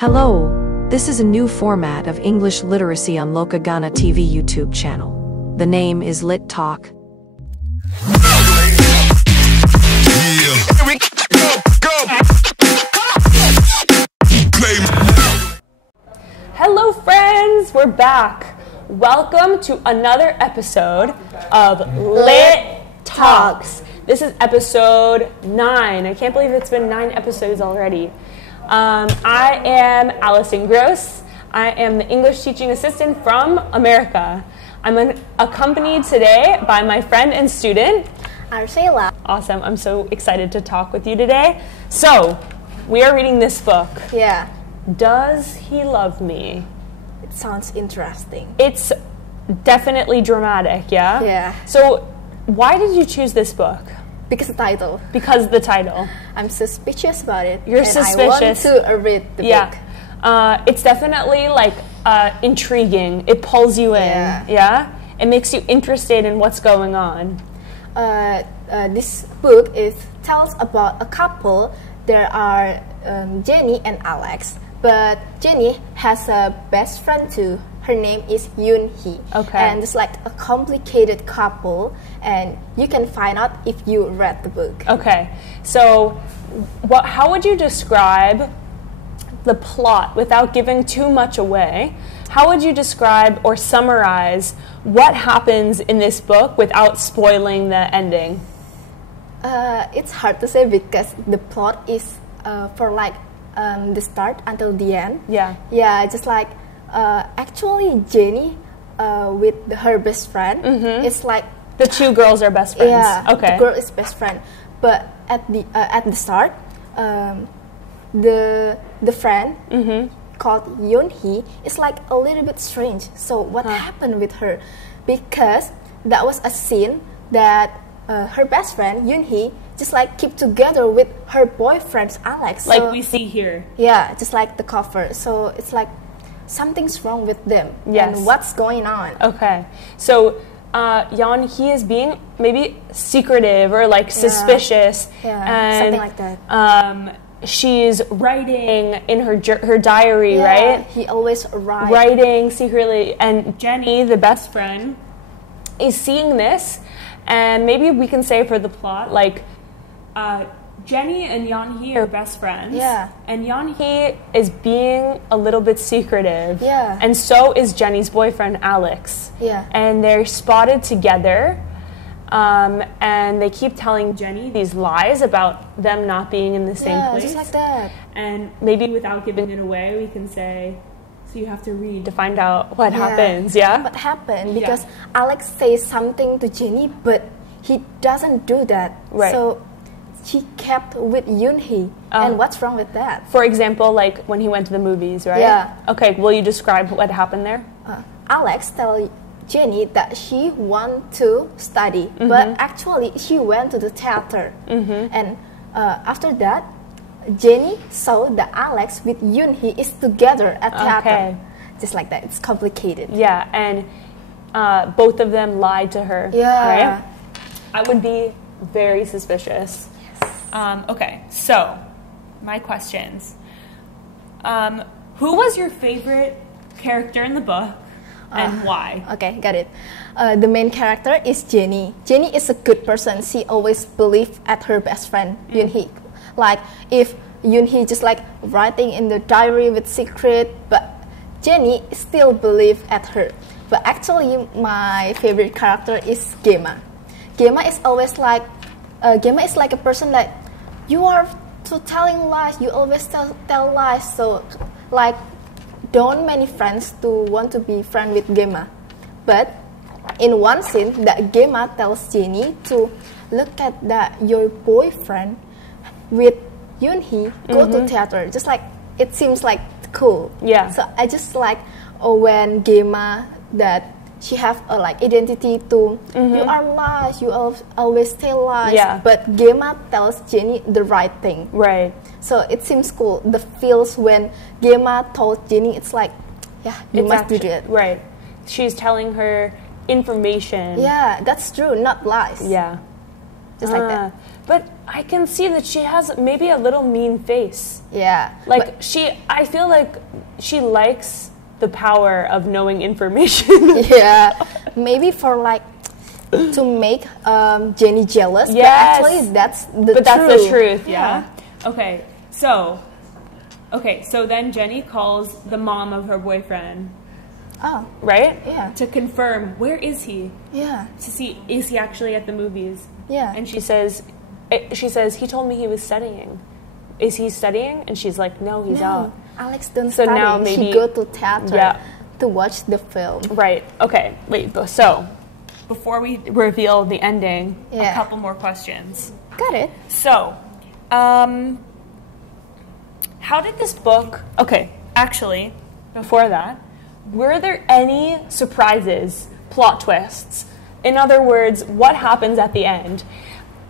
Hello, this is a new format of English literacy on Loka Ghana TV YouTube channel. The name is LitTalk. Hello friends, we're back. Welcome to another episode of Lit Talks. This is episode 9. I can't believe it's been 9 episodes already. I am Allison Gross. I am the English teaching assistant from America. I'm accompanied today by my friend and student, Arsheila. Awesome. I'm so excited to talk with you today. So, we are reading this book. Yeah. Does He Love Me? It sounds interesting. It's definitely dramatic, yeah? Yeah. So, why did you choose this book? Because the title. Because of the title. I'm suspicious about it. You're and suspicious. I want to read the book. It's definitely like intriguing. It pulls you in. Yeah. It makes you interested in what's going on. This book tells about a couple. There are Jenny and Alex, but Jenny has a best friend too. Her name is Yoon-hee. Okay. And it's like a complicated couple, and you can find out if you read the book. Okay. So, how would you describe the plot without giving too much away? How would you describe or summarize what happens in this book without spoiling the ending? It's hard to say because the plot is for like the start until the end. Yeah. Yeah, just like actually Jenny with her best friend. It's like the two girls are best friends. Yeah. Okay. The girl is best friend, but at the start, the friend called Yoon-hee is like a little bit strange. So what happened with her? Because that was a scene that her best friend Yoon-hee just like keep together with her boyfriend Alex. Like so, we see here. Yeah, just like the cover. So it's like something's wrong with them. Yes. And what's going on? Okay. So Yeon-hee is being maybe secretive or like suspicious. Yeah, and, something like that. She's writing in her diary, right? He always writes. Writing secretly. And Jenny, the best friend, is seeing this. And maybe we can say for the plot, like, Jenny and Yeon-hee are best friends. Yeah. And Yeon-hee is being a little bit secretive. Yeah. And so is Jenny's boyfriend, Alex. Yeah. And they're spotted together. And they keep telling Jenny these lies about them not being in the same place. Just like that. And maybe without giving it away, we can say, so you have to read to find out what happens, yeah? What happened? Because Alex says something to Jenny, but he doesn't do that. Right. So she kept with Yoon-hee. And what's wrong with that? For example, like when he went to the movies, right? Yeah. Okay, will you describe what happened there? Alex tell Jenny that she want to study, but actually she went to the theater. And after that, Jenny saw that Alex with Yoon-hee is together at theater. Okay. Just like that. It's complicated. Yeah, and both of them lied to her. Yeah. Right? I would be very suspicious. Yes. Okay, so my questions. Who was your favorite character in the book and why? Okay, got it. The main character is Jenny. Jenny is a good person. She always believes at her best friend, Yoon-hee. Like, if Yoon-hee just like writing in the diary with secret, but Jenny still believes at her. But actually, my favorite character is Gemma. Gemma is always like, Gemma is like a person that you are to telling lies. You always tell lies. So, like, don't many friends to want to be friend with Gemma. But in one scene, that Gemma tells Jenny to look at that your boyfriend with Yoon-hee go to theater. Just like it seems like cool. Yeah. So I just like when Gemma that she have a like identity to you are lies. You always tell lies. Yeah. But Gemma tells Jenny the right thing. Right. So it seems cool. The feels when Gemma told Jenny, it's like, yeah, you must do it. Right. She's telling her information. Yeah, that's true, not lies. Yeah. just like that. But I can see that she has maybe a little mean face. Yeah. Like I feel like she likes the power of knowing information. Yeah. Maybe for like to make Jenny jealous. Yes. But actually that's the truth. That's the truth, yeah. Okay, so then Jenny calls the mom of her boyfriend. Oh. Right? Yeah. To confirm, where is he? Yeah. To see, is he actually at the movies? Yeah. And she says, he told me he was studying. Is he studying? And she's like, no, he's out. Alex don't So study. now maybe- She go to theater to watch the film. Right. Okay. Wait. So, before we reveal the ending, Yeah. a couple more questions. Got it. So, how did this book... Okay, actually, before that, were there any surprises, plot twists? In other words, what happens at the end?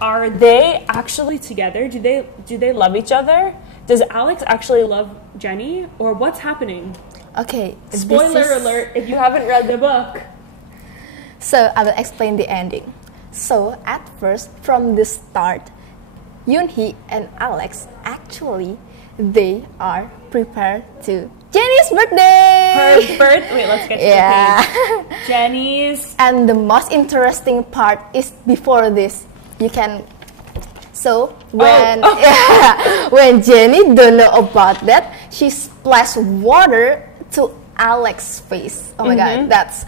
Are they actually together? Do they love each other? Does Alex actually love Jenny? Or what's happening? Okay. Spoiler alert if you haven't read the book. So I will explain the ending. So at first, from the start, Yoonhee and Alex actually they are prepared to Jenny's birthday. Wait, let's get to the page. Jenny's. And the most interesting part is before this. You can. So when when Jenny don't know about that, she splashed water to Alex's face. Oh my god, that's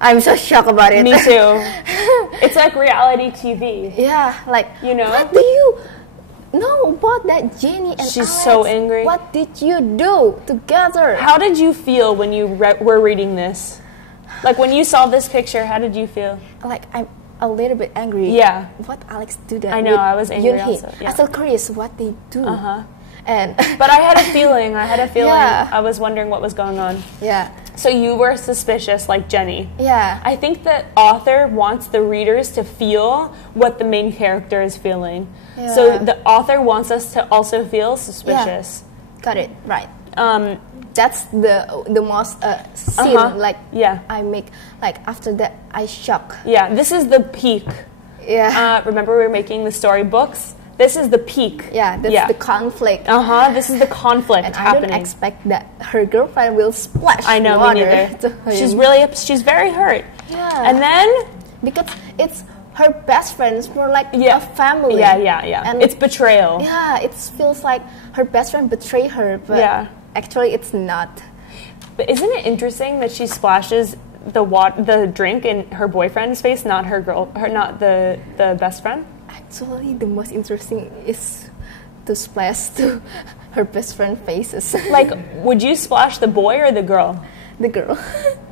I'm so shocked about it. Me too. It's like reality TV. Yeah, like you know. What do you know about that, Jenny and She's Alex? so angry. What did you do together? How did you feel when you were reading this? Like when you saw this picture, how did you feel? Like I'm a little bit angry. Yeah. What Alex do that? I know. I was angry also. Yeah. I'm so curious what they do. And but I had a feeling. Yeah. I was wondering what was going on. Yeah. So you were suspicious, like Jenny. Yeah. I think the author wants the readers to feel what the main character is feeling. Yeah. So the author wants us to also feel suspicious. Yeah. Got it. Right. That's the most scene like I make like after that I shock. Yeah. This is the peak. Yeah. Remember we were making the storybooks? This is the peak. Yeah, that's the conflict. This is the conflict and happening. I don't expect that her girlfriend will splash I know, water me neither. to him. She's very hurt. Yeah. And then because it's her best friend, it's more like a family. Yeah. And it's betrayal. Yeah, it feels like her best friend betrayed her, but actually it's not. But isn't it interesting that she splashes the drink in her boyfriend's face, not not the best friend? Actually, the most interesting is to splash to her best friend faces. Like, would you splash the boy or the girl? The girl.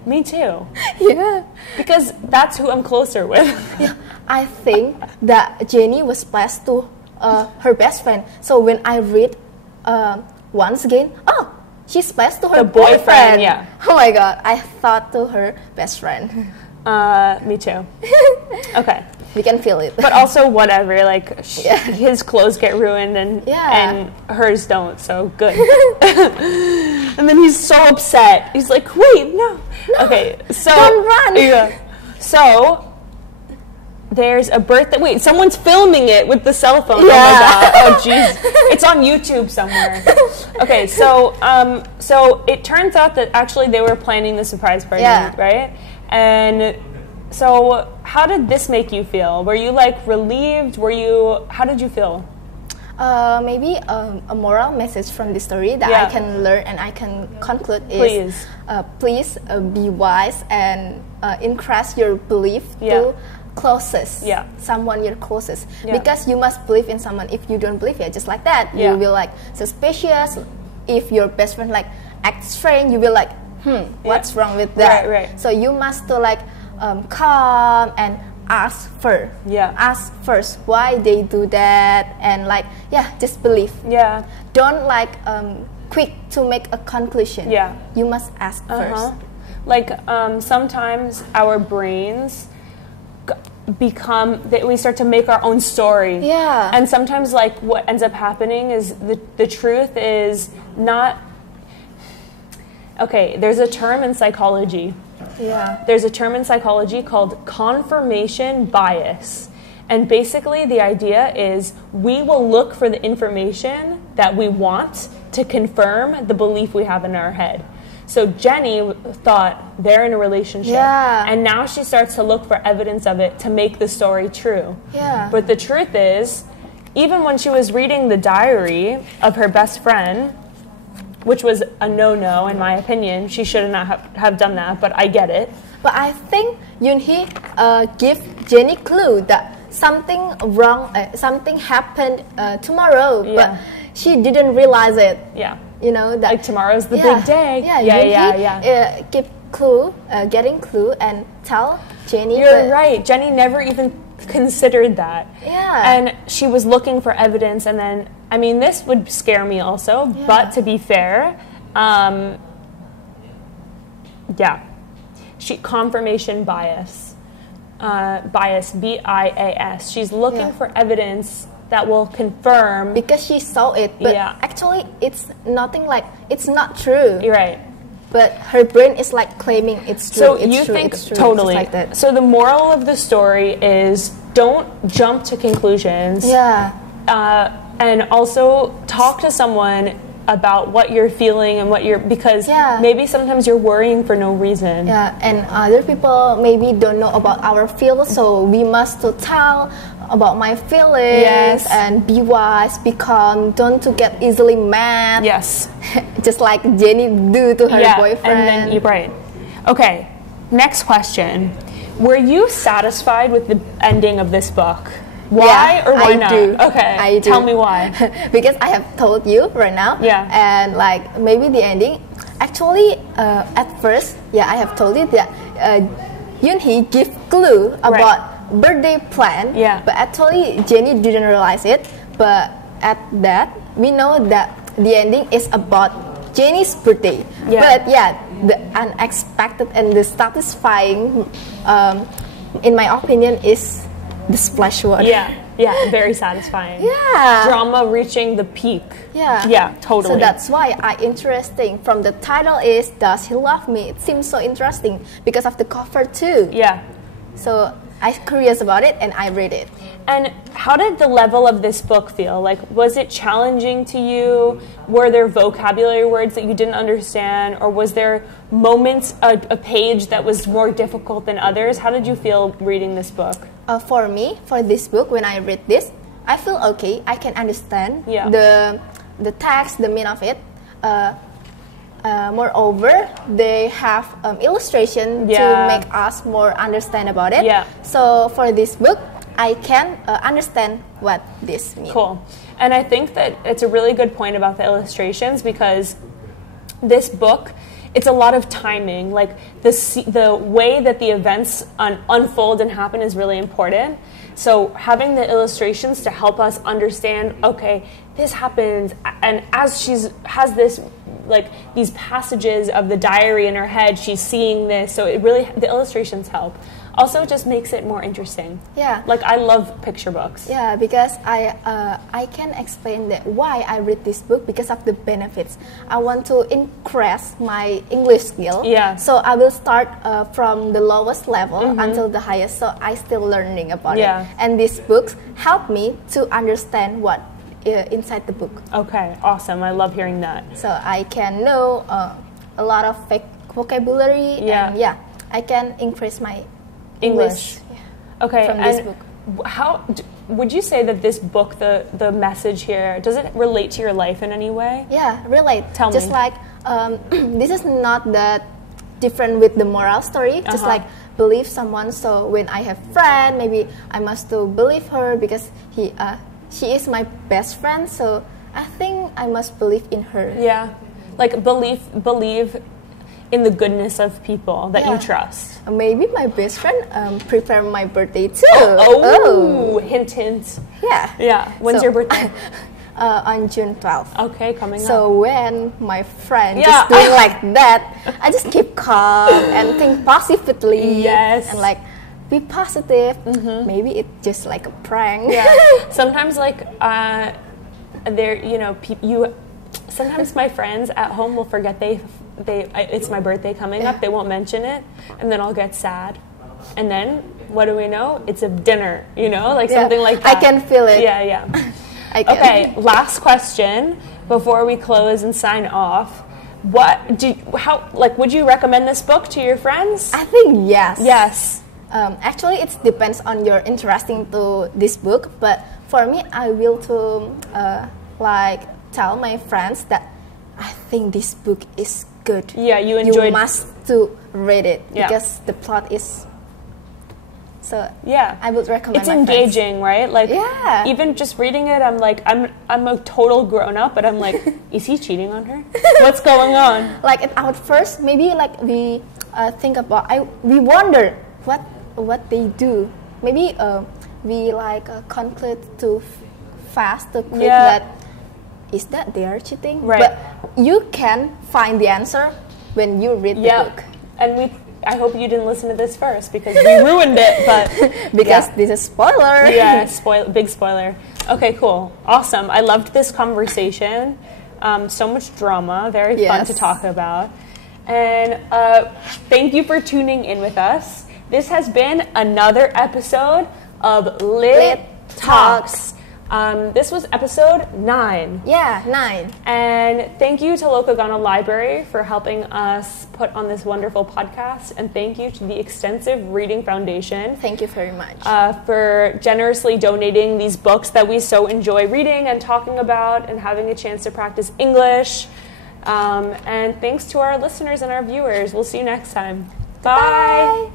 Me too. Yeah. Because that's who I'm closer with. Yeah, I think that Jenny was splashed to her best friend. So when I read once again, she splashed to her boyfriend. Yeah. Oh my god, I thought to her best friend. Me too. Okay. We can feel it. But also whatever, like his clothes get ruined and hers don't, so good. And then he's so upset. He's like, wait, no. Okay, so don't run. Yeah. So there's a birthday. Wait, someone's filming it with the cell phone. Yeah. Oh my god. Oh jeez. It's on YouTube somewhere. Okay, so so it turns out that actually they were planning the surprise party, right? And so how did this make you feel? Were you like relieved? How did you feel? Maybe a moral message from the story that I can learn and I can conclude is please be wise and increase your belief to closest, someone you're closest. Because you must believe in someone. If you don't believe, just like that, you will like suspicious. If your best friend like acts strange, you will like, what's wrong with that? Right. So you must to like calm and ask first. Ask first why they do that and like just believe. Don't like quick to make a conclusion. You must ask first. Like sometimes our brains we start to make our own story. And sometimes like what ends up happening is the truth is not. Okay, there's a term in psychology. There's a term in psychology called confirmation bias. And basically the idea is we will look for the information that we want to confirm the belief we have in our head. So Jenny thought they're in a relationship, and now she starts to look for evidence of it to make the story true. Yeah. But the truth is, even when she was reading the diary of her best friend, which was a no-no in my opinion, she should not have done that, but I get it. But I think Yoonhee give Jenny clue that something wrong, something happened tomorrow, but she didn't realize it. Yeah. You know that like tomorrow's the big day. Yeah. Give clue, getting clue, and tell Jenny. You're right. Jenny never even considered that. Yeah. And she was looking for evidence, and then I mean, this would scare me also. Yeah. But to be fair, she confirmation bias, bias. She's looking for evidence that will confirm because she saw it, but actually it's nothing, like it's not true. You're right. But her brain is like claiming it's true. So it's you true, think it's true, totally. like that. So the moral of the story is don't jump to conclusions. Yeah. And also talk to someone about what you're feeling and what you're, because maybe sometimes you're worrying for no reason. Yeah, and other people maybe don't know about our feelings, so we must to tell about my feelings and be wise, be calm, don't to get easily mad. Yes. Just like Jenny do to her boyfriend. And then you're right. Okay, next question. Were you satisfied with the ending of this book? Why or why not? Do. Okay, I do. Tell me why. Because I have told you right now. Yeah. And like maybe the ending. Actually, at first, I have told you that Yoonhee give clue about birthday plan. Yeah. But actually, Jenny didn't realize it. But at that, we know that the ending is about Jenny's birthday. Yeah. But the unexpected and the satisfying, in my opinion, is the splash one. Yeah, very satisfying. Yeah. Drama reaching the peak. Yeah. Yeah, totally. So that's why interesting. From the title is Does He Love Me? It seems so interesting because of the cover too. Yeah. So I'm curious about it and I read it. And how did the level of this book feel? Like, was it challenging to you? Were there vocabulary words that you didn't understand? Or was there moments, a page that was more difficult than others? How did you feel reading this book? For me, for this book, when I read this, I feel okay. I can understand the text, the meaning of it. Moreover, they have illustration to make us more understand about it. Yeah. So for this book, I can understand what this means. Cool. And I think that it's a really good point about the illustrations, because this book, it's a lot of timing. Like the way that the events unfold and happen is really important. So having the illustrations to help us understand, okay, this happens, and as has this, like these passages of the diary in her head, she's seeing this. So the illustrations help. Also, just makes it more interesting. Yeah. Like, I love picture books. Yeah, because I can explain that why I read this book, because of the benefits. I want to increase my English skill. Yeah. So I will start from the lowest level until the highest. So I still learning about it. And these books help me to understand what inside the book. Okay, awesome. I love hearing that. So I can know a lot of vocabulary. And I can increase my English. Okay, from this book. How would you say that this book, the message here, does it relate to your life in any way? Yeah, relate. Tell me. Just like this is not that different with the moral story. Just like believe someone. So when I have friend, maybe I must to believe her because she is my best friend. So I think I must believe in her. Yeah, like believe in the goodness of people that you trust. Maybe my best friend prepare my birthday too. Oh, hint, hint. Yeah. Yeah. When's your birthday? On June 12th. Okay, coming up. So when my friend just doing like that, I just keep calm and think positively. Yes. And like be positive. Maybe it's just like a prank. Yeah. Sometimes like sometimes my friends at home will forget it's my birthday coming up. They won't mention it, and then I'll get sad, and then what do we know? It's a dinner, you know, like Yeah, something like that. I can feel it. Yeah, yeah. I can. Okay, last question before we close and sign off. Would you recommend this book to your friends? I think yes. Yes. Actually, it depends on your interesting to this book. But for me, I will tell my friends that I think this book is good. Yeah, you enjoyed. You must to read it Yeah. because the plot is. So yeah, I would recommend. It's my engaging, friends. right? Like, yeah. Even just reading it, I'm like, I'm a total grown up, but I'm like, is he cheating on her? What's going on? Like at first, maybe like we think about, we wonder what they do. Maybe we conclude too fast to quick that is that they are cheating. Right. But you can find the answer when you read the book. And I hope you didn't listen to this first because we ruined it, but because this is spoiler. Yeah, big spoiler. Okay, cool. Awesome. I loved this conversation. So much drama, very fun to talk about. And thank you for tuning in with us. This has been another episode of Lit Talks. This was episode 9. Yeah, 9. And thank you to Loka Library for helping us put on this wonderful podcast. And thank you to the Extensive Reading Foundation. Thank you very much. For generously donating these books that we so enjoy reading and talking about and having a chance to practice English. And thanks to our listeners and our viewers. We'll see you next time. Bye. Bye.